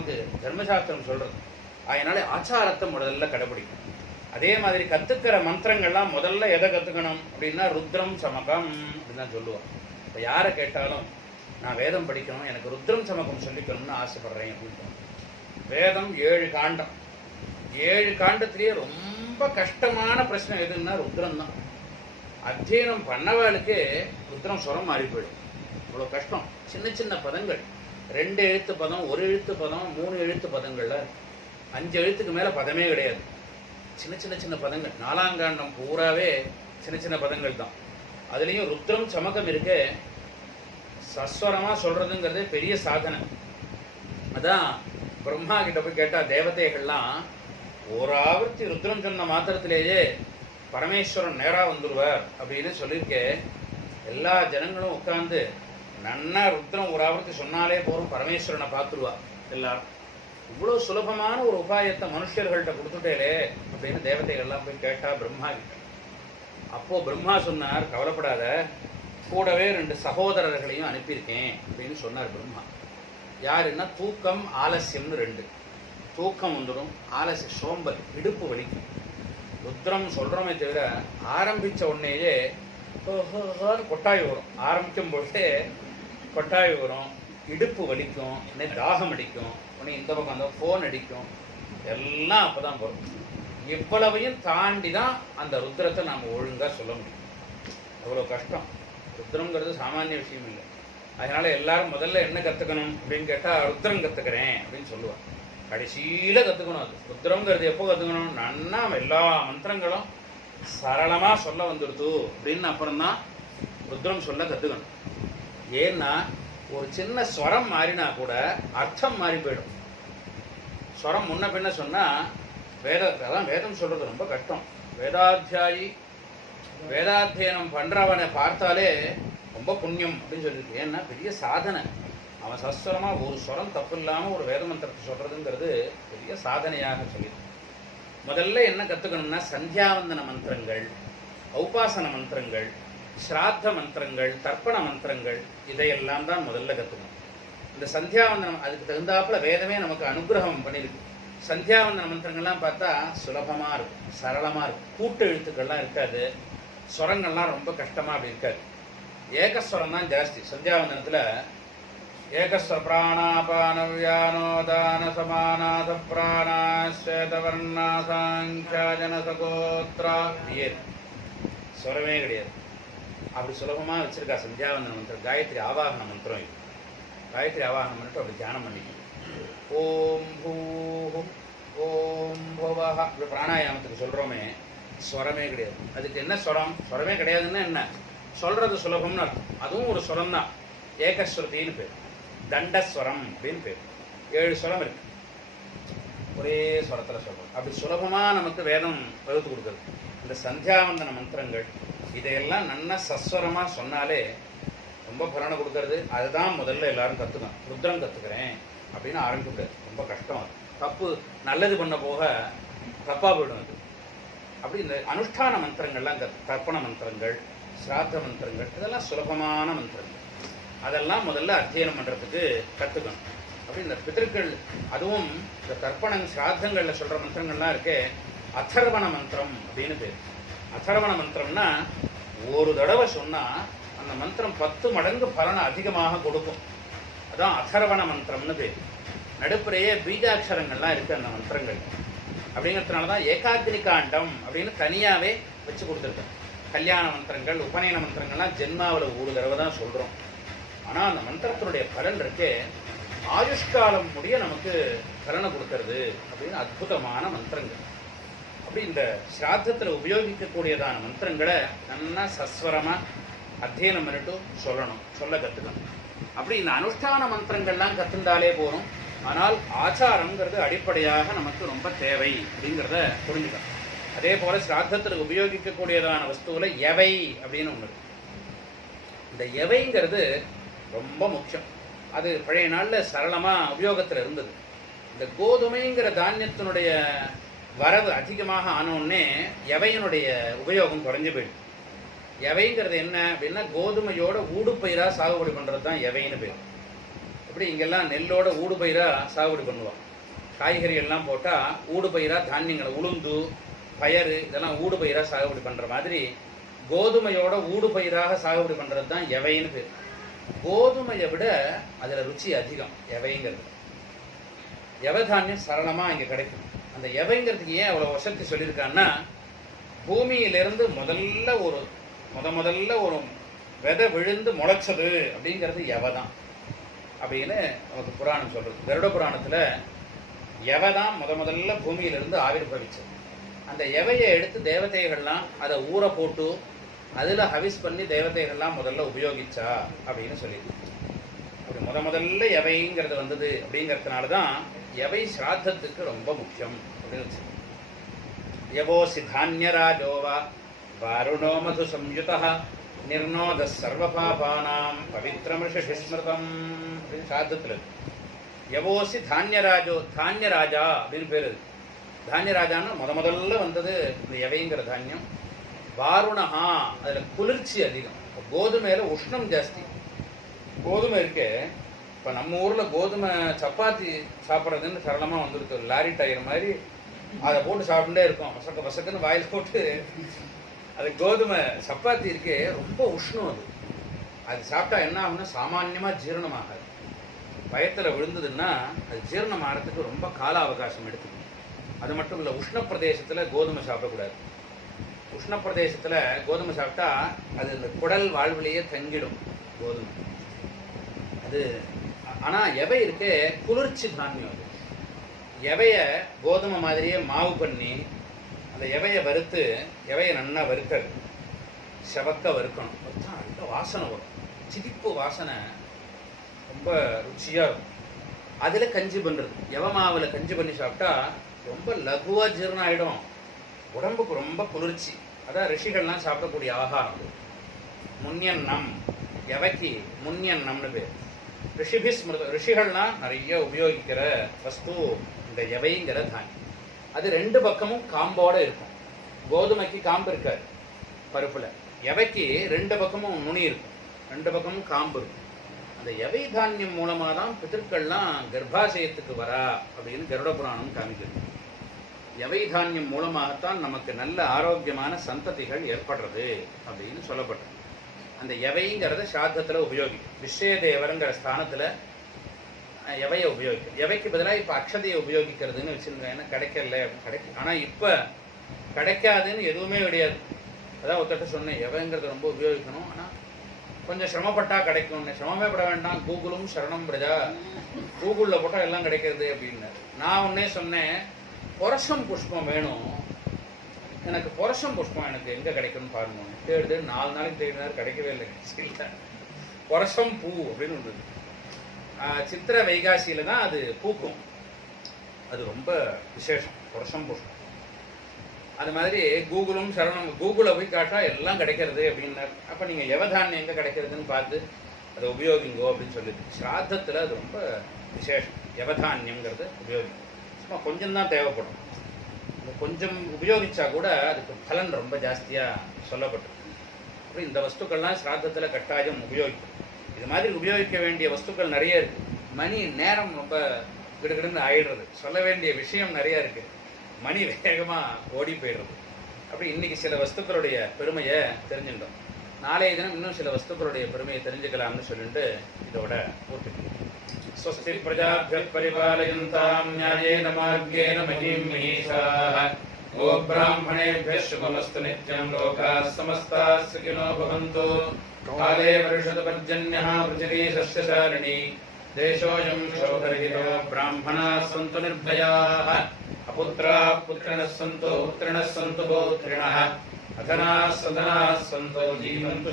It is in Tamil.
நமக்கு தர்மசாஸ்திரம் சொல்கிறது அதனால ஆச்சாரத்தை முதல்ல கடைபிடிக்கணும். அதே மாதிரி கற்றுக்கிற மந்திரங்கள்லாம் முதல்ல எதை கற்றுக்கணும் அப்படின்னா ருத்ரம் சமகம் அப்படின்னு தான் சொல்லுவோம் இப்போ யாரை கேட்டாலும் நான் வேதம் படிக்கணும் எனக்கு ருத்ரம் சமகம் சொல்லிக்கணும்னு ஆசைப்படுறேன் அப்படின்னு வேதம் ஏழு காண்டம். ஏழு காண்டத்திலேயே ரொம்ப கஷ்டமான பிரச்சனை எதுன்னா ருத்ரம் தான். அத்தியனம் பண்ணவாளுக்கு ருத்ரம் சுரம் மாறி போயிடும். இவ்வளோ கஷ்டம். சின்ன சின்ன பதங்கள். ரெண்டு எழுத்து பதம் ஒரு எழுத்து பதம் மூணு எழுத்து பதங்கள்ல அஞ்சு எழுத்துக்கு மேலே பதமே கிடையாது. சின்ன சின்ன சின்ன பதங்கள். நாலாங்காண்டம் பூராவே சின்ன சின்ன பதங்கள் தான். அதுலேயும் ருத்ரம் சமகம் இருக்கு. சஸ்வரமாக சொல்கிறதுங்கிறது பெரிய சாதனை. அதான் பிரம்மா கிட்ட போய் கேட்டால் தேவதைகள்லாம் ஒரு ஆவர்த்தி ருத்ரம் சொன்ன மாத்திரத்திலேயே பரமேஸ்வரன் நேராக வந்துடுவார் அப்படின்னு சொல்லியிருக்கே. எல்லா ஜனங்களும் உட்காந்து நன்னா ருத்ரம் ஒரு ஆவர்த்தி சொன்னாலே போதும் பரமேஸ்வரனை பார்த்துருவா. எல்லாரும் இவ்வளோ சுலபமான ஒரு உபாயத்தை மனுஷர்கள்ட்ட கொடுத்துட்டேலே அப்படின்னு தேவதைகள்லாம் போய் கேட்டா பிரம்மா கிட்ட அப்போ பிரம்மா சொன்னார் கவலைப்படாத கூடவே ரெண்டு சகோதரர்களையும் அனுப்பியிருக்கேன் அப்படின்னு சொன்னார் பிரம்மா. யாருன்னா தூக்கம் ஆலசியம்னு ரெண்டு. தூக்கம் வந்துடும் ஆலசிய சோம்பல் இடுப்பு வலிக்கும். ருத்ரம் சொல்றோமே தவிர ஆரம்பிச்ச உடனேயே கொட்டாய் வரும் ஆரம்பிக்கும் பொழுதே கொட்டாய் வரும் இடுப்பு வலிக்கும் உடனே தாகம் அடிக்கும் உடனே இந்த பக்கம் அந்த ஃபோன் அடிக்கும் எல்லாம் அப்போ தான் வரும். இவ்வளவையும் தாண்டி தான் அந்த ருத்ரத்தை நாம் ஒழுங்காக சொல்ல முடியும். அவ்வளோ கஷ்டம். ருத்ரங்கிறது சாமானிய விஷயம் இல்லை. அதனால் எல்லாரும் முதல்ல என்ன கற்றுக்கணும் அப்படின்னு கேட்டால் ருத்ரம் கற்றுக்கிறேன் அப்படின்னு சொல்லுவாங்க. கடைசியில் கற்றுக்கணும் அது. ருத்ரங்கிறது எப்போ கற்றுக்கணும் நன்னா எல்லா மந்திரங்களும் சரளமாக சொல்ல வந்துடுது அப்படின்னு அப்புறம் தான் ருத்ரம் சொல்ல கற்றுக்கணும் ஏன்னா ஒரு சின்ன ஸ்வரம் மாறினா கூட அர்த்தம் மாறி போயிடும். ஸ்வரம் முன்ன பின்ன சொன்னால் வேத அதான் வேதம் சொல்கிறது ரொம்ப கஷ்டம். வேதாத்தியாயி வேதாத்தியனம் பண்ணுறவனை பார்த்தாலே ரொம்ப புண்ணியம் அப்படின்னு சொல்லியிருக்கு. ஏன்னா பெரிய சாதனை. அவன் சஸ்வரமாக ஒரு ஸ்வரம் தப்பு இல்லாமல் ஒரு வேத மந்திரத்தை சொல்கிறதுங்கிறது பெரிய சாதனையாக சொல்லியிருக்கு. முதல்ல என்ன கற்றுக்கணும்னா சந்தியாவந்தன மந்திரங்கள் ஔபாசன மந்திரங்கள் ஸ்ராத்த மந்திரங்கள் தர்ப்பண மந்திரங்கள் இதையெல்லாம் தான் முதல்ல கற்றுக்கணும் இந்த சந்தியாவந்தனம் அதுக்கு தகுந்தாப்புல வேதமே நமக்கு அனுகிரகம் பண்ணியிருக்கு சந்தியாவந்தன மந்திரங்கள்லாம் பார்த்தா சுலபமாக இருக்கும் சரளமாக இருக்கும். கூட்டு எழுத்துக்கள்லாம் இருக்காது ஸ்வரங்கள்லாம் ரொம்ப கஷ்டமாக அப்படி இருக்காது. ஏகஸ்வரம் தான் ஜாஸ்தி. சந்தியாவந்தனத்தில் ஏகஸ்வர பிராணாபான வியானோதான சமானாத பிராணா சகோத்ரா ஸ்வரமே கிடையாது. அப்படி சுலபமாக வச்சுருக்கா சந்தியாவந்தன மந்திரம். காயத்ரி ஆவாகன மந்திரம் இது. காயத்ரி ஆவாகனம் பண்ணிட்டு அப்படி தியானம் பண்ணிக்கணும் ஓம் பூ ஓம் புவஹ. இப்படி பிராணாயாமத்துக்கு சொல்கிறோமே ஸ்வரமே கிடையாது. அதுக்கு என்ன ஸ்வரம்? ஸ்வரமே கிடையாதுன்னா என்ன? சொல்றது சுலபம்னு அர்த்தம். அதுவும் ஒரு ஸ்வரம் தான் ஏகஸ்வரத்தின்னு பேர். தண்டஸ்வரம் அப்படின்னு பேர். ஏழு ஸ்வரம் இருக்கு. ஒரே ஸ்வரத்தில் சொல்கிறோம் அப்படி சுலபமாக நமக்கு வேதம் வகுத்து கொடுக்குறது இந்த சந்தியாவந்தன மந்திரங்கள் இதையெல்லாம் நன்னா சஸ்வரமாக சொன்னாலே ரொம்ப பலனை கொடுக்கறது. அதுதான் முதல்ல எல்லாரும் கற்றுக்கணும் ருத்ரம் கற்றுக்கிறேன் அப்படின்னு ஆரம்பிக்கூடாது ரொம்ப கஷ்டம் அது. தப்பு நல்லது பண்ண போக தப்பாக போயிடும் அது. அப்படி இந்த அனுஷ்டான மந்திரங்கள்லாம் கத்து தர்ப்பண மந்திரங்கள் சிராத்த மந்திரங்கள் இதெல்லாம் சுலபமான மந்திரங்கள். அதெல்லாம் முதல்ல அத்தியனம் பண்ணுறதுக்கு கற்றுக்கணும் அப்படி இந்த பிதர்கள் அதுவும் இந்த தர்ப்பணம் சிராத்தங்களில் சொல்கிற மந்திரங்கள்லாம் இருக்கே அத்தர்வண மந்திரம் அப்படின்னு பேர் அதர்வண மந்திரம்னா ஒரு தடவை சொன்னால் அந்த மந்திரம் பத்து மடங்கு பலனை அதிகமாக கொடுக்கும் அதான் அதர்வண மந்திரம்னு பேர் நடுப்புறையே பீஜாட்சரங்கள்லாம் இருக்குது அந்த மந்திரங்கள் அப்படிங்கிறதுனால தான் ஏகாகிரி காண்டம் அப்படின்னு தனியாகவே வச்சு கொடுத்துருக்கேன் கல்யாண மந்திரங்கள் உபநயன மந்திரங்கள்லாம் ஜென்மாவில் ஒரு தடவை தான் சொல்கிறோம் ஆனால் அந்த மந்திரத்தினுடைய பலன் இருக்கே ஆயுஷ்காலம் முடிய நமக்கு பலனை கொடுக்கறது அப்படின்னு அற்புதமான மந்திரங்கள் அப்படி இந்த ஸ்ராத்தத்தில் உபயோகிக்கக்கூடியதான மந்திரங்களை நல்லா சஸ்வரமாக அத்தியனம் பண்ணிட்டு சொல்லணும் சொல்ல கற்றுக்கணும் அப்படி இந்த அனுஷ்டான மந்திரங்கள்லாம் கத்துண்டாலே போதும். ஆனால் ஆச்சாரங்கிறது அடிப்படையாக நமக்கு ரொம்ப தேவை அப்படிங்கிறத புரிஞ்சுக்கணும். அதே போல் ஸ்ராத்தத்தில் உபயோகிக்கக்கூடியதான வஸ்துவில் எவை அப்படின்னு ஒன்று இந்த எவைங்கிறது ரொம்ப முக்கியம். அது பழைய நாளில் சரளமாக உபயோகத்தில் இருந்தது. இந்த கோதுமைங்கிற தானியத்தினுடைய வரவு அதிகமாக ஆனோடனே எவையினுடைய உபயோகம் குறைஞ்சு போயிடுது. எவைங்கிறது என்ன அப்படின்னா கோதுமையோட ஊடுபயிராக சாகுபடி பண்ணுறது தான் எவைன்னு பேர். இப்படி இங்கெல்லாம் நெல்லோட ஊடுபயிராக சாகுபடி பண்ணுவான் காய்கறிகள்லாம் எல்லாம் ஊடுபயிராக தானியங்களை உளுந்து பயறு இதெல்லாம் ஊடுபயிராக சாகுபடி பண்ணுற மாதிரி கோதுமையோட ஊடுபயிராக சாகுபடி பண்ணுறது தான் எவைன்னு பேர். கோதுமையை விட அதில் ருச்சி அதிகம் எவைங்கிறது. எவதானியம் சரளமாக இங்கே கிடைக்கும். அந்த எவைங்கிறதுக்கு ஏன் அவ்வளோ வசதி சொல்லியிருக்கான்னா பூமியிலிருந்து முதல்ல ஒரு முத முதல்ல ஒரு விதை விழுந்து முளைச்சது அப்படிங்கிறது எவ தான் அப்படின்னு நமக்கு புராணம் சொல்கிறது கருட புராணத்தில் எவ தான் முத முதல்ல பூமியிலிருந்து ஆவிர்பவிச்சது அந்த எவையை எடுத்து தேவதைகள்லாம் அதை ஊற போட்டு அதில் ஹவிஸ் பண்ணி தேவதைகள்லாம் முதல்ல உபயோகிச்சா அப்படின்னு சொல்லியிருக்கு அப்படி முத முதல்ல எவைங்கிறது வந்தது அப்படிங்கிறதுனால தான் எவை சிராத்தத்துக்கு ரொம்ப முக்கியம் அப்படின்னு வச்சு யவோசி தானியராஜோவா வாருணோ மது சம்யுதா நிர்ணோத சர்வபாபானாம் பவித்ரமிஷி ஸ்மிருதம் அப்படின்னு சாத்தத்தில் இருக்கு யவோசி தானியராஜோ தானியராஜா அப்படின்னு பேர் இருக்கு தானியராஜான்னு முத முதல்ல வந்தது இந்த எவைங்கிற தானியம் வாருணஹா அதுல குளிர்ச்சி அதிகம் இப்ப கோதுமையில உஷ்ணம் ஜாஸ்தி கோதுமை இருக்கு இப்போ நம்ம ஊரில் கோதுமை சப்பாத்தி சாப்பிட்றதுன்னு சரளமாக வந்துருக்கு. லாரி டயர் மாதிரி. அதை போட்டு சாப்பிட்டுட்டே இருக்கும். வசக்க வசக்குன்னு வாயில் போட்டு. அது கோதுமை சப்பாத்தி இருக்கே ரொம்ப உஷ்ணம் அது. அது சாப்பிட்டா என்ன ஆகும்னா சாமான்யமா ஜீரணமாகாது. பயத்தில் விழுந்ததுன்னா அது ஜீரணம் ஆகிறதுக்கு ரொம்ப கால அவகாசம் எடுத்துக்கும். அது மட்டும் இல்லை உஷ்ண பிரதேசத்தில் கோதுமை சாப்பிடக்கூடாது. உஷ்ண பிரதேசத்தில் கோதுமை சாப்பிட்டா அது இந்த குடல் வாழ்விலேயே தங்கிடும் கோதுமை. அது ஆனால் எவை இருக்கு? குளிர்ச்சி தானியம் அது எவைய கோதுமை மாதிரியே மாவு பண்ணி அந்த எவையை வறுத்து எவையை நல்லா வறுக்கிறது செவக்க வறுக்கணும். வறுத்தா அந்த வாசனை வரும். சிதிப்பு வாசனை ரொம்ப ருச்சியாக இருக்கும். அதில் கஞ்சி பண்ணுறது எவ மாவில் கஞ்சி பண்ணி சாப்பிட்டா ரொம்ப லகுவாக ஜீரணம் ஆகிடும் உடம்புக்கு ரொம்ப குளிர்ச்சி. அதான் ரிஷிகள்லாம் சாப்பிடக்கூடிய ஆகாரம். முன்யன்னம். எவைக்கு? முன்யன்னம்னு பேர். ரிஷிபி ஸ்மிருத ரிஷிகள்லாம் நிறைய உபயோகிக்கிற வஸ்து இந்த எவைங்கிற தானியம். அது ரெண்டு பக்கமும் காம்போட இருக்கும். கோதுமைக்கு காம்பு இருக்காது பருப்புல. எவைக்கு ரெண்டு பக்கமும் நுனி இருக்கும். ரெண்டு பக்கமும் காம்பு இருக்கும். அந்த எவை தானியம் மூலமாக தான் பிதற்கள்லாம் கர்ப்பாசயத்துக்கு வரா அப்படின்னு கருட புராணம் காமிக்கிறது எவை தானியம் மூலமாகத்தான் நமக்கு நல்ல ஆரோக்கியமான சந்ததிகள் ஏற்படுறது அப்படின்னு சொல்லப்பட்டது. அந்த எவைங்கிறத சாத்தத்தில் உபயோகிக்கும். விஸ்வதேவருங்கிற ஸ்தானத்தில் எவையை உபயோகிக்கும்? எவைக்கு பதிலாக இப்போ அக்ஷதையை உபயோகிக்கிறதுன்னு வச்சுருந்தேன். ஏன்னா கிடைக்கல. கிடைக்கும் ஆனால் இப்போ கிடைக்காதுன்னு எதுவுமே கிடையாது. அதான் ஒருத்தட்ட சொன்னேன். எவைங்கிறத ரொம்ப உபயோகிக்கணும். ஆனால் கொஞ்சம் சிரமப்பட்டா கிடைக்கும்னு. சிரமமே பட வேண்டாம். கூகுளும் சரணம் பிரஜா. கூகுளில் போட்டால் எல்லாம் கிடைக்கிறது அப்படின்னாரு. நான் ஒன்னே சொன்னேன் புரசம் புஷ்பம் வேணும். எனக்கு புரஷம் புஷ்பம் எனக்கு எங்கே கிடைக்கும்னு பாருங்க. தேடுது நாலு நாளைக்கு தேடினார் கிடைக்கவே இல்லை. இல்லை புரஷம் பூ அப்படின்னு ஒன்று சித்திர வைகாசியில் தான் அது பூக்கும். அது ரொம்ப விசேஷம் புரஷம் புஷ்பம். அது மாதிரி கூகுளும் சரணம் கூகுளை போய் காட்டா எல்லாம் கிடைக்கிறது அப்படின்னார். அப்போ நீங்கள் எவதானியம் எங்கே கிடைக்கிறதுன்னு பார்த்து அதை உபயோகிங்கோ அப்படின்னு சொல்லிது ஸ்ராத்தத்தில் அது ரொம்ப விசேஷம். எவதானியங்கிறது உபயோகிக்கும் சும்மா கொஞ்சம் தான் தேவைப்படும். கொஞ்சம் உபயோகிச்சா கூட அதுக்கு பலன் ரொம்ப ஜாஸ்தியாக சொல்லப்பட்டிருக்கு. அப்படி இந்த வஸ்துக்கள்லாம் சிராதத்தில் கட்டாயம் உபயோகிக்கும். இது மாதிரி உபயோகிக்க வேண்டிய வஸ்துக்கள் நிறைய இருக்குது மணி நேரம் ரொம்ப கிடுகிடுன்னு ஆயிடுறது. சொல்ல வேண்டிய விஷயம் நிறைய இருக்குது மணி வேகமாக ஓடி போயிடுறது. அப்படி இன்னைக்கு சில வஸ்துக்களுடைய பெருமையை தெரிஞ்சுட்டோம் நாளைய தினம் இன்னும் சில வஸ்துக்களுடைய பெருமையை தெரிஞ்சுக்கலாம்னு சொல்லிட்டு இதோட பூர்த்தி स्वस्ति प्रजाभ्यः परिपालयन्तां न्यायेन मार्गेण महीं महीषाः। गोब्राह्मणेभ्यः शुभमस्तु नित्यं। लोकाः समस्ताः सुखिनो भवन्तु। काले वर्षदपर्जन्यः पृथिवी सस्यशालिनी देशोऽयं शोधरहितो ब्राह्मणाः सन्तु निर्भयाः। अपुत्राः पुत्रिणः सन्तु पुत्रिणः सन्तु पौत्रिणः अधनाः सदनाः सन्तु जीवन्तु